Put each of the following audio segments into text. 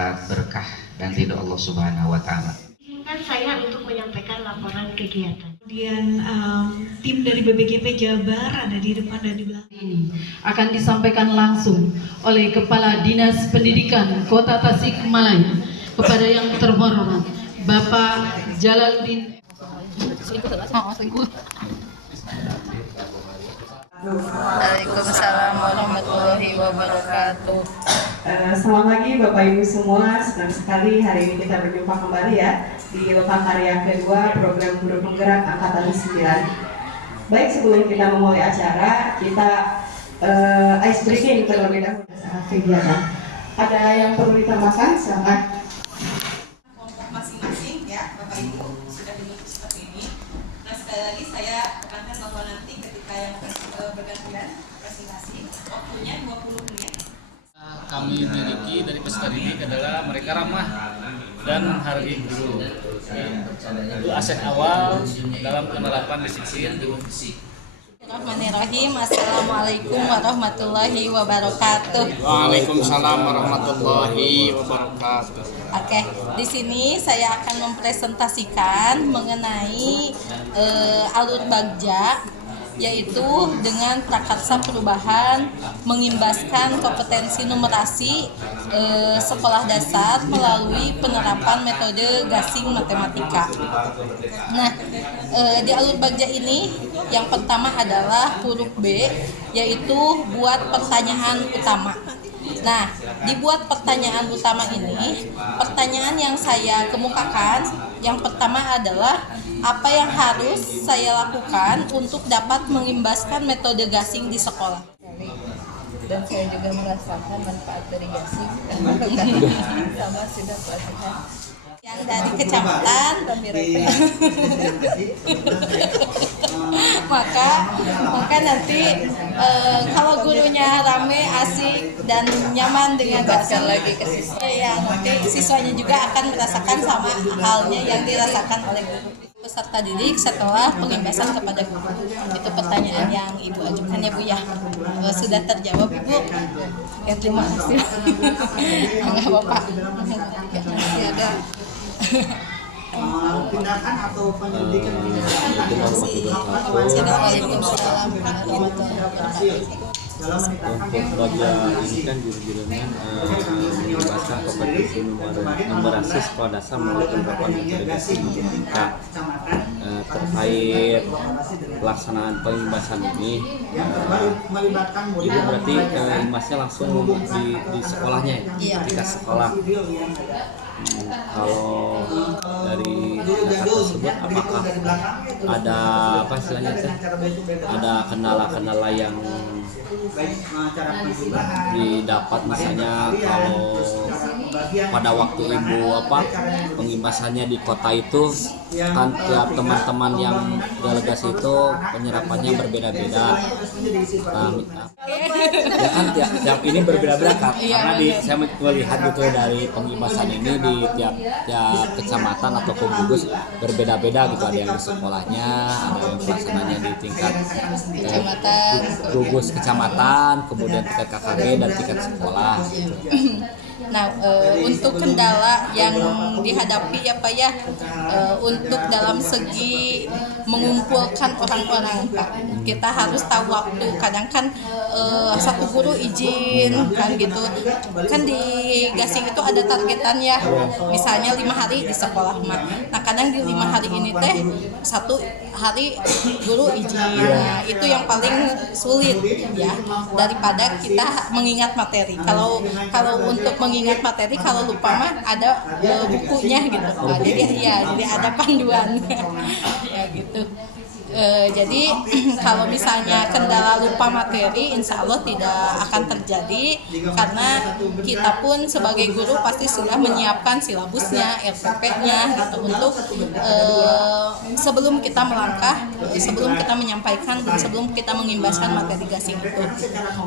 mendapat berkah dan ridho Allah Subhanahu wa taala. Izinkan saya untuk menyampaikan laporan kegiatan. Kemudian tim dari BPGP Jabar ada di depan dan di belakang. Ini akan disampaikan langsung oleh Kepala Dinas Pendidikan Kota Tasikmalaya kepada yang terhormat Bapak Jalaluddin. Waalaikumsalam warahmatullahi wabarakatuh. Selamat pagi Bapak Ibu semua, senang sekali hari ini kita berjumpa kembali ya di Lokakarya kedua program Guru Penggerak Angkatan 9. Baik, sebelum kita memulai acara, kita ice breaking terlebih dahulu saat kegiatan. Ada yang perlu ditambahkan? Silakan. Masing-masing ya Bapak Ibu sudah dibentuk seperti ini. Nah sekali lagi saya tekankan bahwa nanti ketika yang bergantian presentasi waktunya 20 menit. Kami miliki dari peserta didik adalah mereka ramah dan menghargai guru. Itu aset awal dalam penerapan disiplin. Bismillahirrahmanirrahim. Assalamualaikum warahmatullahi wabarakatuh. Waalaikumsalam warahmatullahi wabarakatuh. Oke, di sini saya akan mempresentasikan mengenai alur bagja, yaitu dengan prakarsa perubahan mengimbaskan kompetensi numerasi sekolah dasar melalui penerapan metode gasing matematika. Nah, di alur bagja ini yang pertama adalah huruf B, yaitu buat pertanyaan utama. Nah, dibuat pertanyaan utama ini, pertanyaan yang saya kemukakan yang pertama adalah apa yang harus saya lakukan untuk dapat mengimbaskan metode gasing di sekolah. Dan saya juga merasakan manfaat dari gasing sama sudah pelatihan Yang dari kecamatan maka nanti kalau gurunya rame, asik dan nyaman dengan gasing lagi ke siswa. Ya, nanti siswanya juga akan merasakan sama halnya yang dirasakan oleh guru. Peserta didik setelah pengimbasan kepada guru. Itu pertanyaan yang Ibu ajukan ya Bu ya. Sudah terjawab Ibu. Ya, terima kasih. Enggak Bapak. Masih ada. Tindakan atau pendidikan Waalaikumsalam warahmatullahi wabarakatuh. Untuk bagian ini kan judul-judulnya membahas kompetensi numerasi sekolah dasar melalui penerapan metode gasing matematika. Terkait pelaksanaan pengimbasan ini, jadi berarti imbasnya langsung di sekolahnya ya, tingkat sekolah. Kalau dari data tersebut apakah ada apa istilahnya itu, ada kendala-kendala yang didapat misalnya kalau pada waktu ibu pengimbasannya di kota itu kan tiap teman-teman yang delegasi itu penyerapannya berbeda-beda. Ya kan tiap ini berbeda-beda Kak. Karena saya melihat gitu dari pengimbasan ini di tiap kecamatan atau gugus berbeda-beda gitu, ada yang di sekolahnya, ada yang pelaksananya di tingkat gugus kecamatan, kemudian tingkat KKG dan tingkat sekolah gitu. Nah, untuk kendala yang dihadapi ya Pak ya, untuk dalam segi mengumpulkan orang-orang Pak, kita harus tahu waktu. Kadang kan satu guru izin kan gitu, kan di gasing itu ada targetan ya, misalnya 5 hari di sekolah mah. Nah kadang di 5 hari ini teh 1 hari guru izin. Nah itu yang paling sulit ya, daripada kita mengingat materi. Kalau untuk mengingat materi, kalau lupa mah ada bukunya gitu. Nah, jadi ada panduan ya gitu. Jadi kalau misalnya kendala lupa materi, insya Allah tidak akan terjadi, karena kita pun sebagai guru pasti sudah menyiapkan silabusnya, RPP-nya gitu, untuk sebelum kita melangkah, sebelum kita menyampaikan dan sebelum kita mengimbaskan materi gasing itu.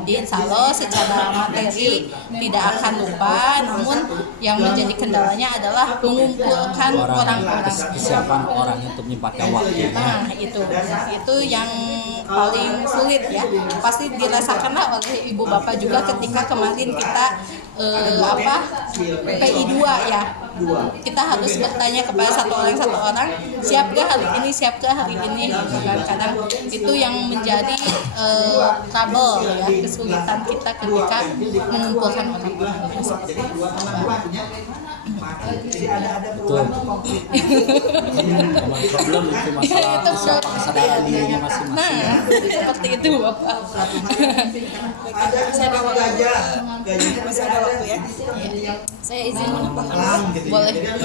Jadi insya Allah secara materi tidak akan lupa, namun yang menjadi kendalanya adalah mengumpulkan orang-orang. Kesiapan orang untuk menyempatkan waktunya. Nah itu Itu yang paling sulit ya. Pasti dirasakanlah oleh ibu bapak juga ketika kemarin kita PI 2 ya. Kita harus bertanya kepada satu orang, siap gak hari ini, siap gak hari ini gitu kan. Kadang itu yang menjadi trouble ya, kesulitan kita ketika mengumpulkan orang-orang seperti itu. Betul. Problem itu masalah kesadaran dirinya masing-masing. Nah, seperti itu Bapak. Masih ada waktu ya. Saya izin menambahkan. Boleh. Yang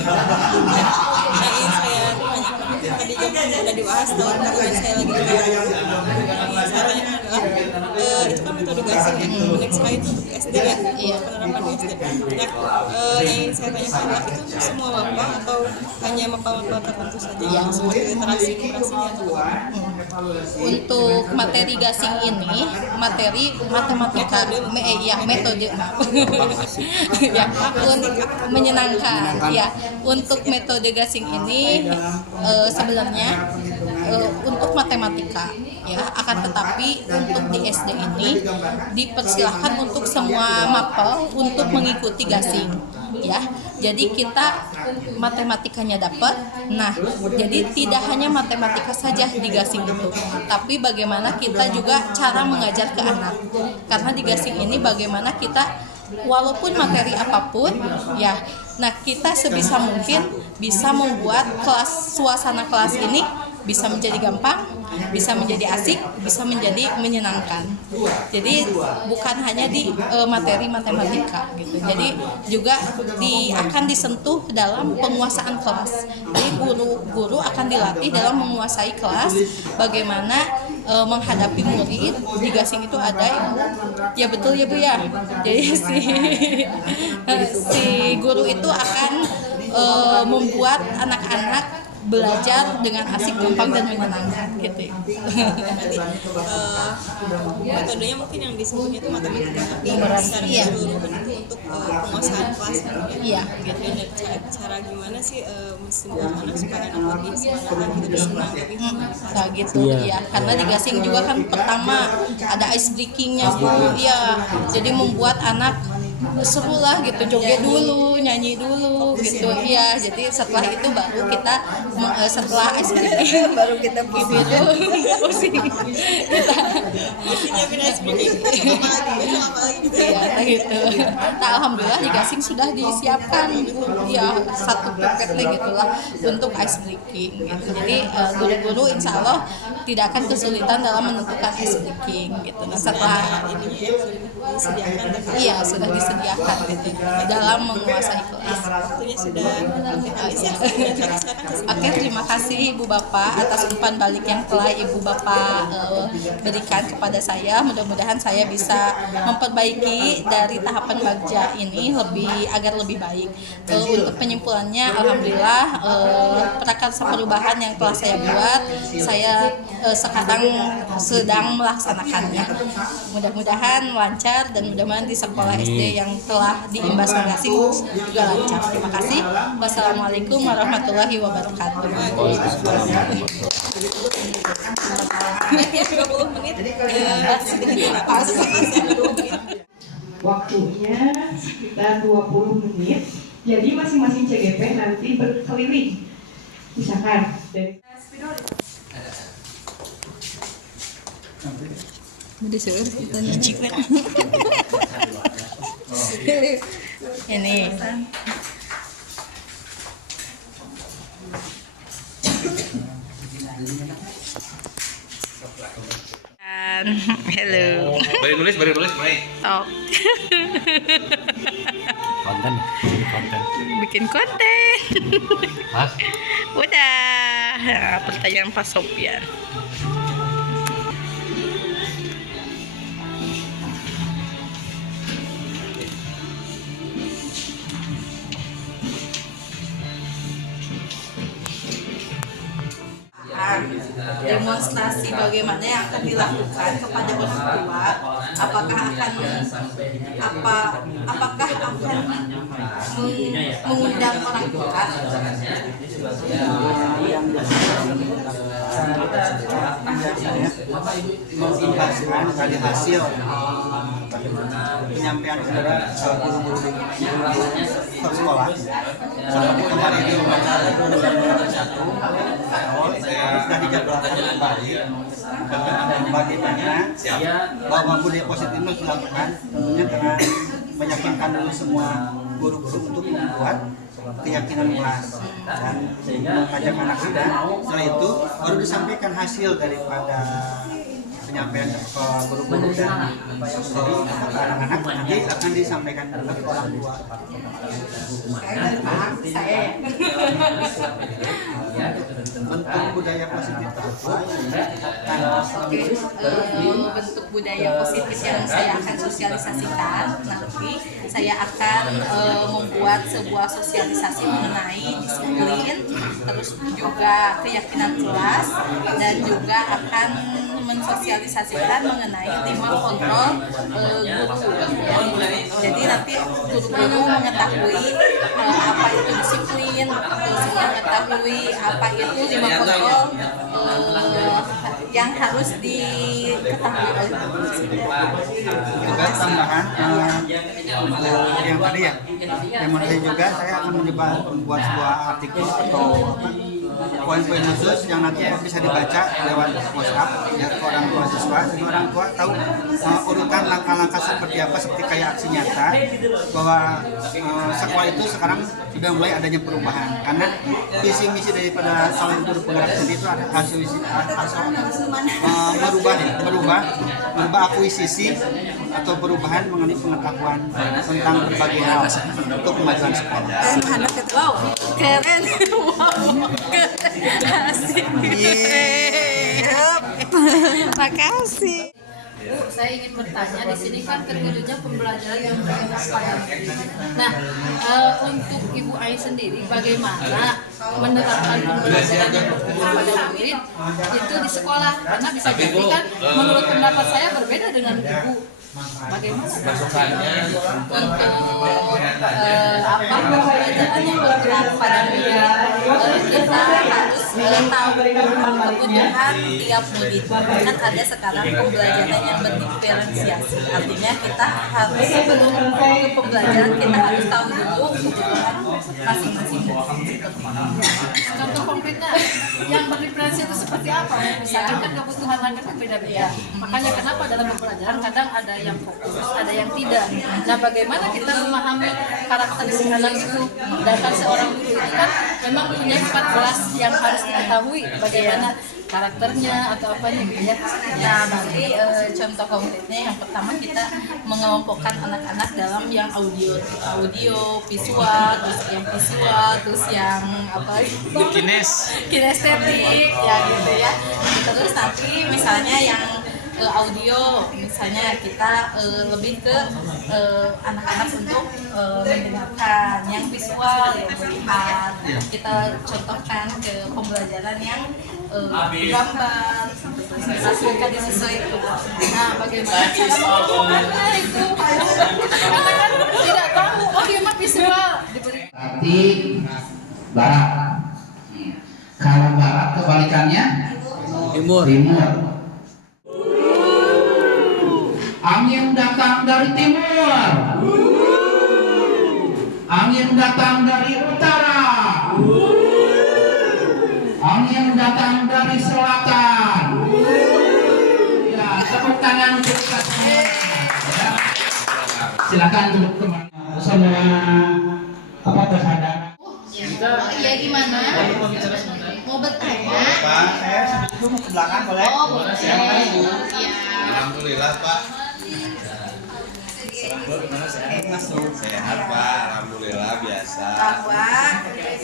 ingin saya tanyakan tadi juga udah dibahas tahun kemarin saya lagi di Yang saya tanyakan adalah itu kan metode gasing ya, menarik sekali itu untuk SD ya, penerapan di SD. Nah, yang ingin saya tanyakan adalah itu untuk semua bapak atau hanya bapak-bapak tertentu saja yang seperti literasi numerasinya atau untuk materi gasing ini, materi matematika, metode ya, untuk menyenangkan ya. Untuk metode gasing ini sebenarnya untuk matematika ya, akan tetapi untuk di SD ini dipersilahkan untuk semua mapel untuk mengikuti gasing ya. Jadi kita matematikanya dapat. Nah, jadi tidak hanya matematika saja di gasing itu, tapi bagaimana kita juga cara mengajar ke anak. Karena di gasing ini bagaimana kita walaupun materi apapun ya, nah kita sebisa mungkin bisa membuat suasana kelas ini bisa menjadi gampang, bisa menjadi asik, bisa menjadi menyenangkan. Jadi bukan hanya di materi matematika gitu. Jadi juga akan disentuh dalam penguasaan kelas. Jadi guru akan dilatih dalam menguasai kelas, bagaimana menghadapi murid. Di gasing itu ada ibu, ya betul ya Bu ya. Jadi si guru itu akan membuat anak-anak belajar dengan asik, gampang dan menyenangkan gitu ya. Metodenya mungkin yang disebutnya itu matematika, tapi secara keseluruhan itu untuk penguasaan kelas iya gitu. Dan cara gimana sih membuat anak supaya anak lebih semangat gitu, bersemangat lebih nah gitu ya. Karena di gasing juga kan pertama ada ice breakingnya Bu ya, jadi membuat anak seru lah gitu, joget dulu, nyanyi dulu gitu ya. Jadi setelah itu baru kita setelah ice breaking baru kita gitu pusing kita nyiapin ice breaking apalagi gitu ya gitu. Nah, alhamdulillah di gasing sudah disiapkan ya satu PPT gitulah untuk ice breaking gitu. Jadi guru-guru insya Allah tidak akan kesulitan dalam menentukan ice breaking gitu. Nah, setelah disediakan iya sudah disediakan gitu dalam menguasai kelas. Waktunya sudah habis ya. Oke, terima kasih Ibu Bapak atas umpan balik yang telah Ibu Bapak berikan kepada saya. Mudah-mudahan saya bisa memperbaiki dari tahapan bagja ini agar lebih baik. Untuk penyimpulannya, alhamdulillah prakarsa perubahan yang telah saya buat, saya sekarang sedang melaksanakannya. Mudah-mudahan lancar dan mudah-mudahan di sekolah SD yang telah diimbas gasing juga lancar. Terima kasih. Wassalamualaikum warahmatullahi wabarakatuh. 20 menit Waktunya sekitar 20 menit. Jadi masing-masing CGP nanti berkeliling. Misalkan dari ini hello. Bari nulis, mulai. Oh. Konten. Bikin konten. Mas. Udah. Pertanyaan Pak Sofian. Demonstrasi bagaimana yang akan dilakukan kepada orang tua, apakah akan mengundang orang tua. mengikhlaskan dari hasil penyampaian dari guru-guru di sekolah. Seperti kemarin di upacara program 1 sudah dijadwalkan kembali bagaimana bahwa budaya positif itu dilakukan, tentunya dengan meyakinkan dulu semua guru-guru untuk membuat keyakinan kelas dan mengajak anak-anak. Setelah itu baru disampaikan hasil daripada penyampaian ke guru-guru dan ke anak-anak, nanti akan disampaikan ke orang tua. Bentuk budaya positif apa? Bentuk budaya positif yang saya akan sosialisasikan nanti, saya akan membuat sebuah sosialisasi mengenai disiplin, terus juga keyakinan kelas, dan juga akan mensosialisasikan mengenai 5 kontrol guru. Jadi nanti guru-guru mengetahui apa itu disiplin, terus mengetahui apa itu 5 kontrol yang harus diketahui oleh guru. Juga tambahan yang tadi ya, yang tadi juga saya akan membuat sebuah artikel atau poin-poin khusus yang nanti bisa dibaca lewat WhatsApp ya ke orang tua siswa, jadi orang tua tahu urutan langkah-langkah seperti apa, seperti kayak aksi nyata bahwa sekolah itu sekarang sudah mulai adanya perubahan, karena visi misi daripada Salon Guru Penggerak sendiri itu ada hasil merubah akuisisi atau perubahan mengenai pengetahuan tentang berbagai hal untuk kemajuan sekolah. Wow, keren. Wow, asik. Makasih. Bu, saya ingin bertanya, di sini kan tentunya pembelajaran yang berdampak pada murid. Nah, untuk Ibu Ai sendiri, bagaimana menerapkan pembelajaran yang berdampak pada murid itu di sekolah? Karena bisa jadi kan, menurut pendapat saya berbeda dengan Ibu. Bagaimana untuk pembelajaran yang bergerak pada murid? Kita harus tahu kebutuhan tiap murid. Kan ada sekarang pembelajaran yang berdiferensiasi, artinya kita harus sebelum ke pembelajaran kita harus tahu dulu kebutuhan masing-masing murid. Contoh konkretnya yang berdiferensiasi itu seperti apa? Misalkan kan kebutuhan anak berbeda-beda. Makanya kenapa dalam pembelajaran kadang ada yang fokus, ada yang tidak. Nah, bagaimana kita memahami karakteristik anak itu? Sedangkan seorang guru itu kan memang punya 14 yang harus diketahui bagaimana karakternya atau apanya gitu ya. Nah, nanti contoh konkretnya yang pertama kita mengelompokkan anak-anak dalam yang audio, visual, terus yang apa? Kinestetik, ya gitu ya. Terus nanti misalnya yang audio, misalnya kita lebih ke anak-anak untuk mendengarkan, yang visual yang melihat. Kita contohkan ke pembelajaran yang gambar, disesuaikan. Nah, bagaimana cara mengelompokkannya itu? Anak-anak tidak tahu, oh dia mah visual. Berarti barat. Kalau barat kebalikannya Timur. Angin datang dari timur, angin datang dari utara, angin datang dari selatan. Ya, tepuk tangan untuk kita semua. Ya. Silakan duduk kembali. Semua kesadaran. Iya, gimana? Mau bertanya? Pak, saya sebelum ke belakang boleh? Oh, boleh. Iya. Alhamdulillah Pak. Sehat Pak, alhamdulillah biasa. Bahwa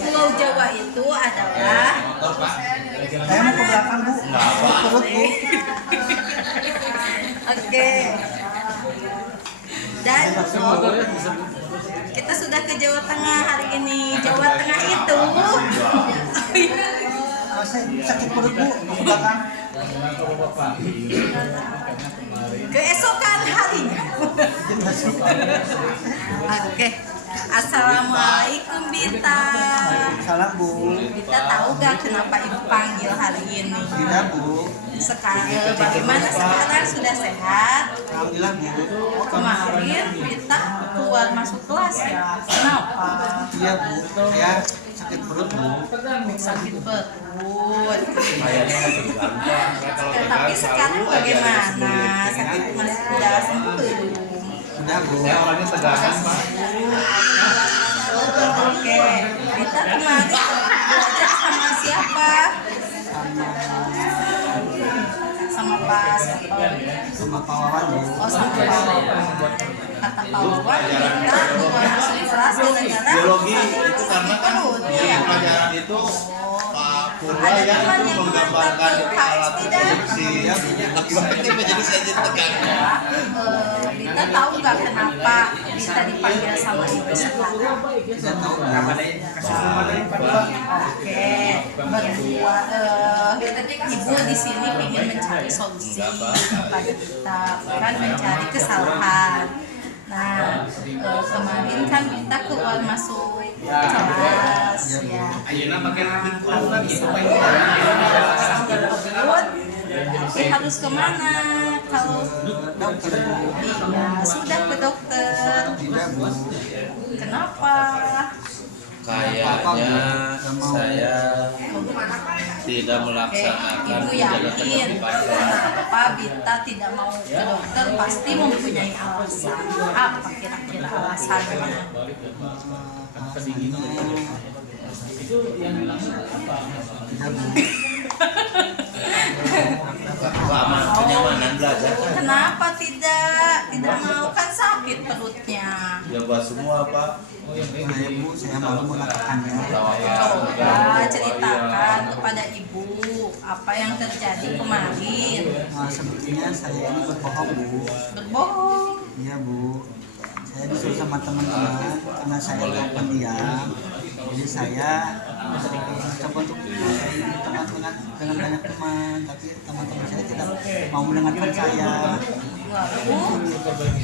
Pulau Jawa itu adalah Saya mau ke belakang Bu. Perut Bu. Oke. Dan kita sudah ke Jawa Tengah hari ini. Jawa Tengah itu Saya sakit perut Bu, ke belakang. keesokan harinya. Oke. Assalamualaikum Bita. Salam Bu. Bita tahu gak kenapa ibu panggil hari ini? Tidak Bu. Sekarang bagaimana sekarang, sudah sehat? Alhamdulillah Bu. Kemarin Bita keluar masuk kelas ya. Kenapa? Iya Bu. Saya sakit perut Bu. Sakit perut. Tapi sekarang bagaimana? Sakit perut sudah sembuh belum? Sudah Bu. Orangnya tegangan Pak. Oke, kita kemarin belajar sama siapa? Sama Pak siapa? Sama Pak Wawan Bu. Oh, sama Pak Wawan. Kata Pak Wawan, kita keluar masuk kelas gara-gara Biologi itu karena kan Iya. pelajaran itu Pak Purwa Ada yang teman yang menggambarkan mengatakan alat tidak. produksi ya. Seperti jadi saya jadi tegangan. Bita tahu nggak kenapa Bita dipanggil sama ibu sekarang? Tidak tahu Bu. Oke, berdua ibu di sini ingin mencari solusi kepada kita, bukan mencari kesalahan. Nah, kemarin kan kita keluar masuk kelas ya. Tapi harus kemana? Kalau dokter, iya sudah ke dokter. Tidak Bu. Kenapa? Kayaknya saya tidak melaksanakan Ibu yakin kenapa Bita tidak mau ke dokter pasti mempunyai alasan. Apa kira-kira alasannya? Kenyamanan belajar kan? Kenapa tidak mau, kan sakit perutnya? Ya buat semua Pak. Bu, saya malu mengatakannya. Coba ceritakan kepada ibu apa yang terjadi kemarin. Sebetulnya saya ini berbohong Bu. Berbohong. Iya Bu. Saya disuruh sama teman-teman karena saya nggak pendiam. Jadi saya coba untuk teman-teman dengan banyak teman, tapi teman-teman saya tidak mau mendengarkan saya.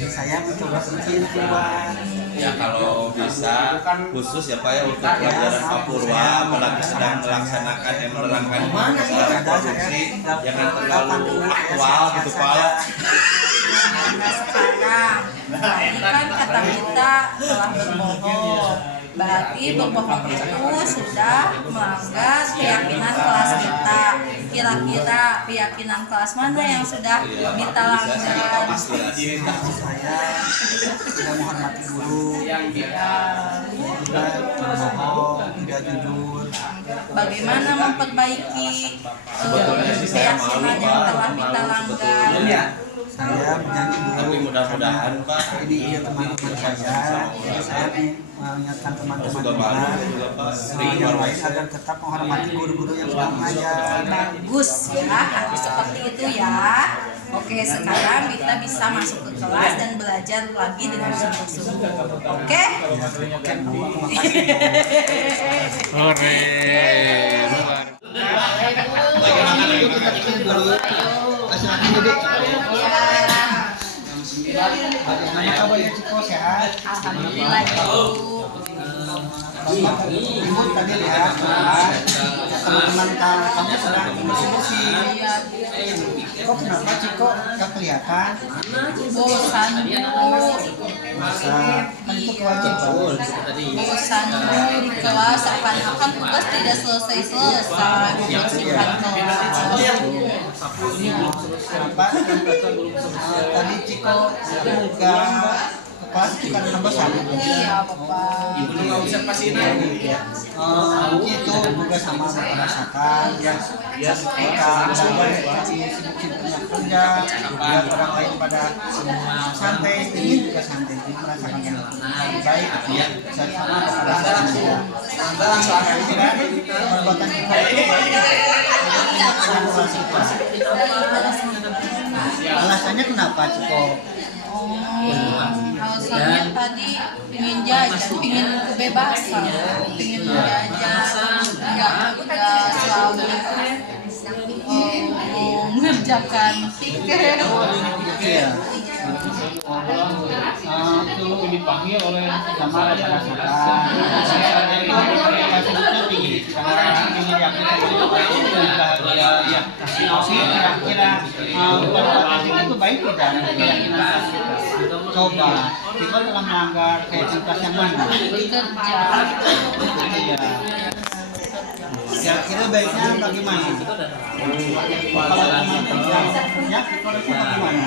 Saya mencoba izin keluar. Ya kalau bisa khusus ya Pak ya untuk pelajaran Pak Purwa apalagi sedang melaksanakan yang menerangkan masalah produksi jangan terlalu aktual gitu Pak. Karena sekarang tadi kan kata kita telah berbohong. Berarti berbohong itu sudah melanggar keyakinan kelas kita. Kira-kira keyakinan kelas mana yang sudah kita langgar? Saya tidak menghormati guru, tidak berbohong, tidak jujur. Bagaimana memperbaiki keyakinan yang telah kita langgar? Saya menyanyi dulu. Tapi mudah-mudahan Pak Ini teman-teman saya. Jadi saya mengingatkan teman-teman yang lain agar tetap menghormati guru-guru yang sudah mengajar. Bagus ya, harus seperti itu ya. Oke, sekarang kita bisa masuk ke kelas dan belajar lagi dengan sungguh-sungguh. Oke? Oke Bu, terima Bagaimana kabarnya Ciko, sehat? Alhamdulillah Ibu. Ibu tadi lihat teman-teman kamu sedang bersih-bersih. Kok kenapa Ciko nggak kelihatan? Bosan Bu. Masa kan itu kewajiban. Bosan Bu di kelas, seakan-akan tugas tidak selesai-selesai membersihkan kelas. Kenapa? Tadi Ciko juga ke kelas itu kan nambah sama. Iya Bapak. Ibu nggak usah pasin itu juga sama Bapak rasakan ya. Kita sibuk-sibuknya kerja, lihat orang lain pada santai, ini juga santai, jadi merasakan yang baik. Saya sama Bapak rasakan ya. Ini kan perbuatan kita itu alasannya kenapa Ciko? Alasannya tadi ingin jajan, ingin kebebasan, ingin menjajan, nggak selalu mengerjakan tiket. Iya. itu dipanggil oleh sama ada masukan. Kasusnya tinggi karena tinggi diabetes itu ya kira-kira itu baik tidak keyakinan kita. Coba kita telah melanggar keyakinan yang mana? Iya. Kira-kira baiknya bagaimana? Kalau teman-teman kerja, bagaimana?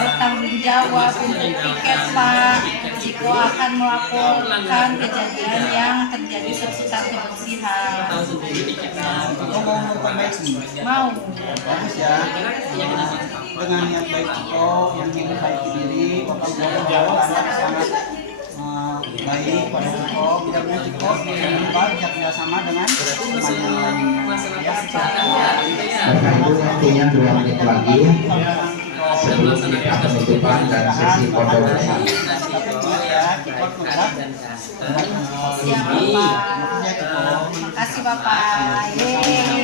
Bertanggung jawab untuk tiket Pak. Ciko akan melaporkan kejadian yang terjadi seputar kebersihan. Kau mau memperbaiki? Mau. Bagus ya. Dengan niat baik Ciko yang ingin memperbaiki diri, Bapak Gubernur Jawa sangat baik pada Ciko. Mudah-mudahan Ciko berubah bisa kerjasama dengan teman-teman lainnya. Bapak Ibu, waktunya 2 menit lagi sebelum kita penutupan dan sesi foto bersama. Siap Bapak. Makasih Bapak. Yeay.